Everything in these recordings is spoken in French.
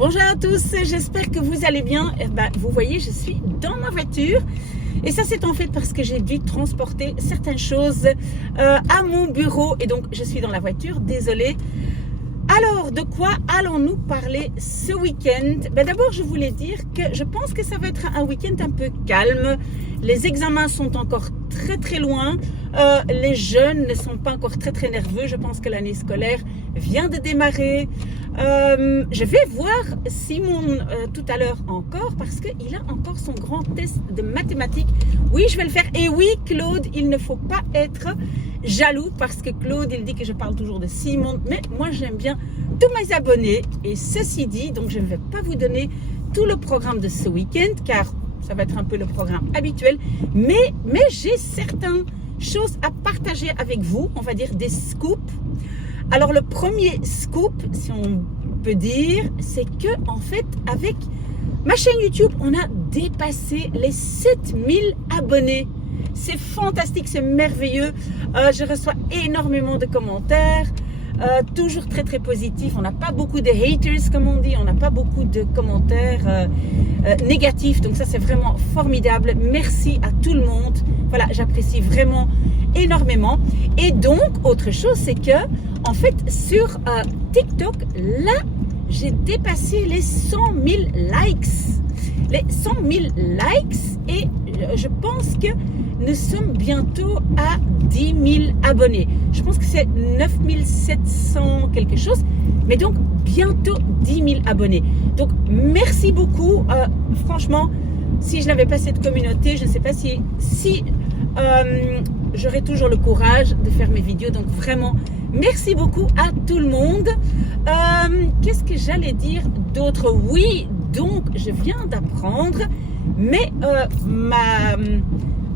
Bonjour à tous, j'espère que vous allez bien. Vous voyez, je suis dans ma voiture et ça c'est en fait parce que j'ai dû transporter certaines choses à mon bureau et donc je suis dans la voiture, désolée. Alors, de quoi allons-nous parler ce week-end? D'abord, je voulais dire que je pense que ça va être un week-end un peu calme. Les examens sont encore très loin. Les jeunes ne sont pas encore très nerveux. Je pense que l'année scolaire vient de démarrer. Je vais voir Simon tout à l'heure encore parce qu'il a encore son grand test de mathématiques. Oui, je vais le faire. Et oui, Claude, il ne faut pas être jaloux parce que Claude, il dit que je parle toujours de Simon. Mais moi, j'aime bien tous mes abonnés. Et ceci dit, donc je ne vais pas vous donner tout le programme de ce week-end car ça va être un peu le programme habituel. Mais j'ai certaines choses à partager avec vous. On va dire des scoops. Alors, le premier scoop, si on peut dire, c'est que en fait, avec ma chaîne YouTube, on a dépassé les 7000 abonnés. C'est fantastique, c'est merveilleux. Je reçois énormément de commentaires, toujours très positifs. On n'a pas beaucoup de haters, comme on dit. On n'a pas beaucoup de commentaires négatifs. Donc ça, c'est vraiment formidable. Merci à tout le monde. Voilà, j'apprécie vraiment énormément. Et donc, autre chose, c'est que en fait, sur TikTok, là, j'ai dépassé les 100 000 likes. Les 100 000 likes et je pense que nous sommes bientôt à 10 000 abonnés. Je pense que c'est 9 700 quelque chose, mais donc bientôt 10 000 abonnés. Donc, merci beaucoup. Franchement, si je n'avais pas cette communauté, je ne sais pas si j'aurais toujours le courage de faire mes vidéos. Donc, vraiment, merci beaucoup à tout le monde. Qu'est-ce que j'allais dire d'autre? Oui, donc, je viens d'apprendre, mais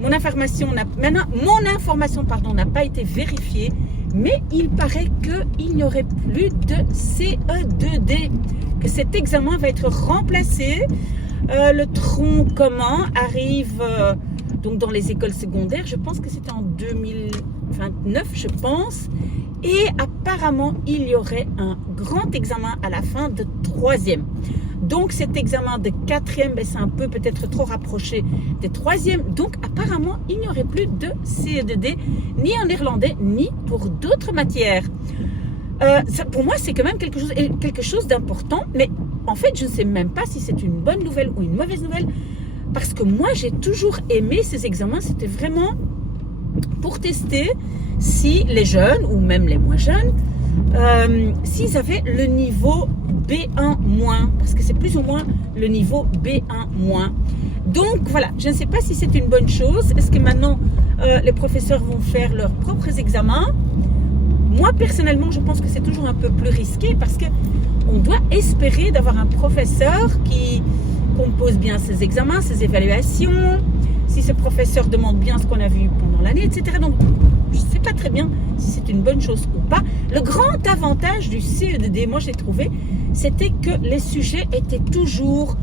mon information n'a pas été vérifiée, mais il paraît qu'il n'y aurait plus de CE2D, que cet examen va être remplacé. Le tronc commun arrive donc dans les écoles secondaires, je pense que c'était en 2029, je pense. Et apparemment, il y aurait un grand examen à la fin de 3e. Donc, cet examen de 4e, c'est un peu peut-être trop rapproché des 3e. Donc, apparemment, il n'y aurait plus de CE2D, ni en néerlandais, ni pour d'autres matières. Ça, pour moi, c'est quand même quelque chose d'important. Mais en fait, je ne sais même pas si c'est une bonne nouvelle ou une mauvaise nouvelle. Parce que moi, j'ai toujours aimé ces examens. C'était vraiment pour tester si les jeunes, ou même les moins jeunes, s'ils avaient le niveau B1-, parce que c'est plus ou moins le niveau B1-. Donc voilà, je ne sais pas si c'est une bonne chose. Est-ce que maintenant les professeurs vont faire leurs propres examens? Moi personnellement, je pense que c'est toujours un peu plus risqué parce qu'on doit espérer d'avoir un professeur qui compose bien ses examens, ses évaluations, si ce professeur demande bien ce qu'on a vu pendant l'année, etc. Donc, je ne sais pas très bien si c'est une bonne chose ou pas. Le grand avantage du CE2D, moi j'ai trouvé, c'était que les sujets étaient toujours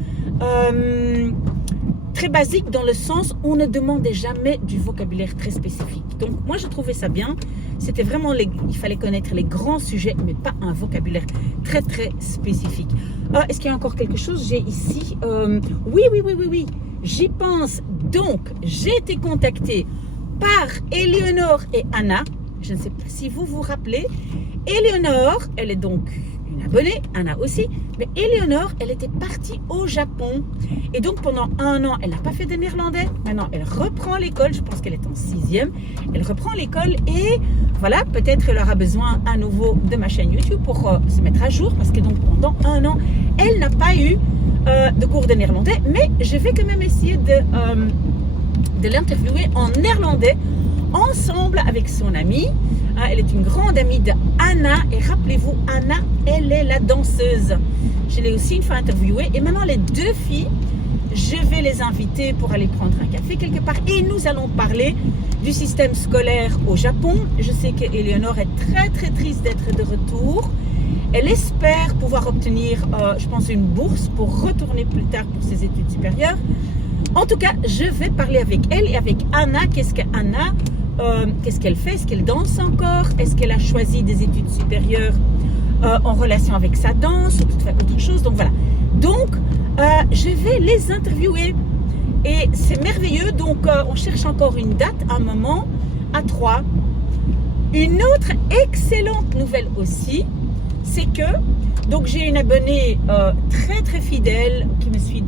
très basiques dans le sens où on ne demandait jamais du vocabulaire très spécifique. Donc moi je trouvais ça bien. C'était vraiment, il fallait connaître les grands sujets, mais pas un vocabulaire très spécifique. Est-ce qu'il y a encore quelque chose? J'ai ici, oui, j'y pense. Donc, j'ai été contactée par Éléonore et Anna. Je ne sais pas si vous vous rappelez. Éléonore, elle est donc une abonnée, Anna aussi. Mais Éléonore, elle était partie au Japon. Et donc, pendant 1 an, elle n'a pas fait de néerlandais. Maintenant, elle reprend l'école. Je pense qu'elle est en 6e. Elle reprend l'école et voilà, peut-être elle aura besoin à nouveau de ma chaîne YouTube pour se mettre à jour. Parce que donc, pendant 1 an, elle n'a pas eu de cours de néerlandais. Mais je vais quand même essayer de l'interviewer en néerlandais ensemble avec son amie. Elle est une grande amie de Anna et rappelez-vous, Anna, elle est la danseuse. Je l'ai aussi une fois interviewée et maintenant les 2 filles, je vais les inviter pour aller prendre un café quelque part et nous allons parler du système scolaire au Japon. Je sais qu'Éléonore est très triste d'être de retour. Elle espère pouvoir obtenir, je pense, une bourse pour retourner plus tard pour ses études supérieures. En tout cas, je vais parler avec elle et avec Anna. Qu'est-ce qu'elle fait? Est-ce qu'elle danse encore? Est-ce qu'elle a choisi des études supérieures en relation avec sa danse ou toute autre chose. Donc voilà. Donc, je vais les interviewer. Et c'est merveilleux. Donc, on cherche encore une date, un moment, à 3. Une autre excellente nouvelle aussi, c'est que donc j'ai une abonnée très très fidèle qui me suit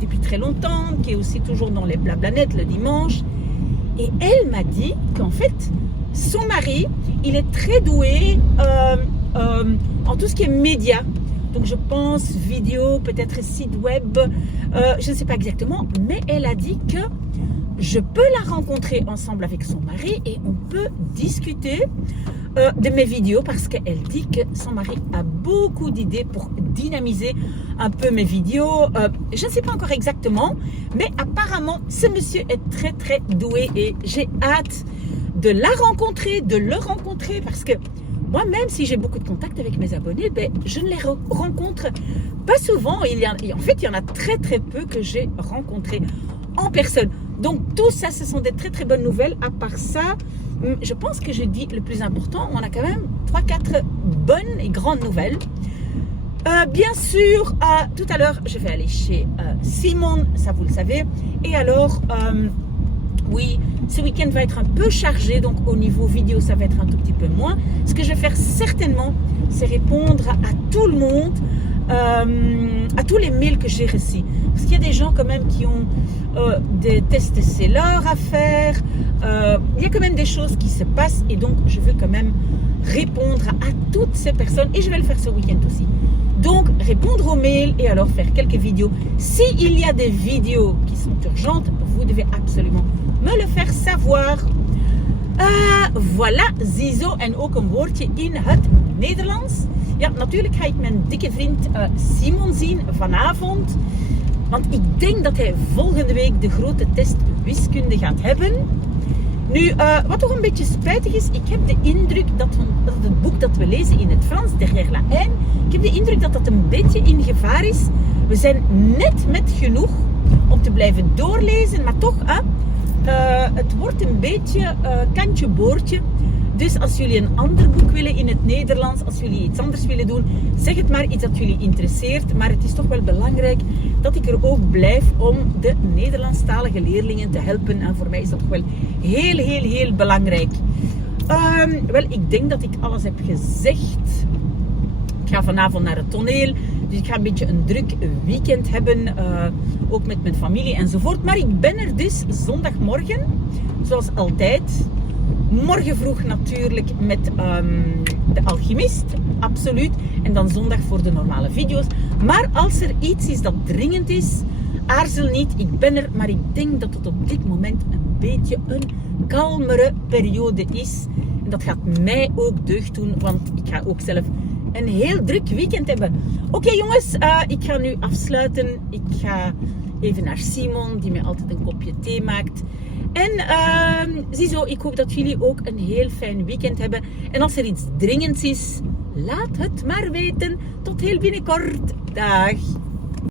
depuis très longtemps, qui est aussi toujours dans les blablanettes le dimanche. Et elle m'a dit qu'en fait, son mari, il est très doué en tout ce qui est média. Donc je pense vidéo, peut-être site web, je ne sais pas exactement, mais elle a dit que je peux la rencontrer ensemble avec son mari et on peut discuter de mes vidéos parce qu'elle dit que son mari a beaucoup d'idées pour dynamiser un peu mes vidéos. Je ne sais pas encore exactement, mais apparemment ce monsieur est très très doué et j'ai hâte de la rencontrer, de le rencontrer parce que moi, même si j'ai beaucoup de contacts avec mes abonnés, ben, je ne les rencontre pas souvent. En fait, il y en a très très peu que j'ai rencontrés en personne. Donc tout ça, ce sont des très très bonnes nouvelles. À part ça, je pense que je dis le plus important, on a quand même 3-4 bonnes et grandes nouvelles. Bien sûr, tout à l'heure, je vais aller chez Simon, ça vous le savez. Et alors, oui, ce week-end va être un peu chargé, donc au niveau vidéo, ça va être un tout petit peu moins. Ce que je vais faire certainement, c'est répondre à tout le monde, à tous les mails que j'ai reçus. Parce qu'il y a des gens quand même qui ont des tests sellers à faire. Il y a quand même des choses qui se passent et donc je veux quand même répondre à toutes ces personnes et je vais le faire ce week-end aussi. Donc répondre aux mails et alors faire quelques vidéos. S'il y a des vidéos qui sont urgentes, vous devez absolument me le faire savoir. Voilà, ziezo en ook een woordje in het Nederlands. Ja, natuurlijk ga ik mijn dikke vriend Simon zien vanavond. Want ik denk dat hij volgende week de grote test wiskunde gaat hebben. Nu, wat toch een beetje spijtig is, ik heb de indruk dat het boek dat we lezen in het Frans, Derrière la haine, ik heb de indruk dat dat een beetje in gevaar is. We zijn net met genoeg om te blijven doorlezen, maar toch, het wordt een beetje kantje boordje. Dus als jullie een ander boek willen in het Nederlands, als jullie iets anders willen doen, zeg het maar, iets dat jullie interesseert. Maar het is toch wel belangrijk dat ik er ook blijf om de Nederlandstalige leerlingen te helpen. En voor mij is dat toch wel heel, heel, heel belangrijk. Wel, ik denk dat ik alles heb gezegd. Ik ga vanavond naar het toneel, dus ik ga een beetje een druk weekend hebben, ook met mijn familie enzovoort. Maar ik ben er dus zondagmorgen, zoals altijd. Morgen vroeg natuurlijk met de alchemist, absoluut. En dan zondag voor de normale video's. Maar als er iets is dat dringend is, aarzel niet, ik ben er. Maar ik denk dat het op dit moment een beetje een kalmere periode is. En dat gaat mij ook deugd doen, want ik ga ook zelf een heel druk weekend hebben. Oké, jongens, ik ga nu afsluiten. Ik ga even naar Simon, die mij altijd een kopje thee maakt. En ziezo, ik hoop dat jullie ook een heel fijn weekend hebben. En als er iets dringends is, laat het maar weten. Tot heel binnenkort. Dag.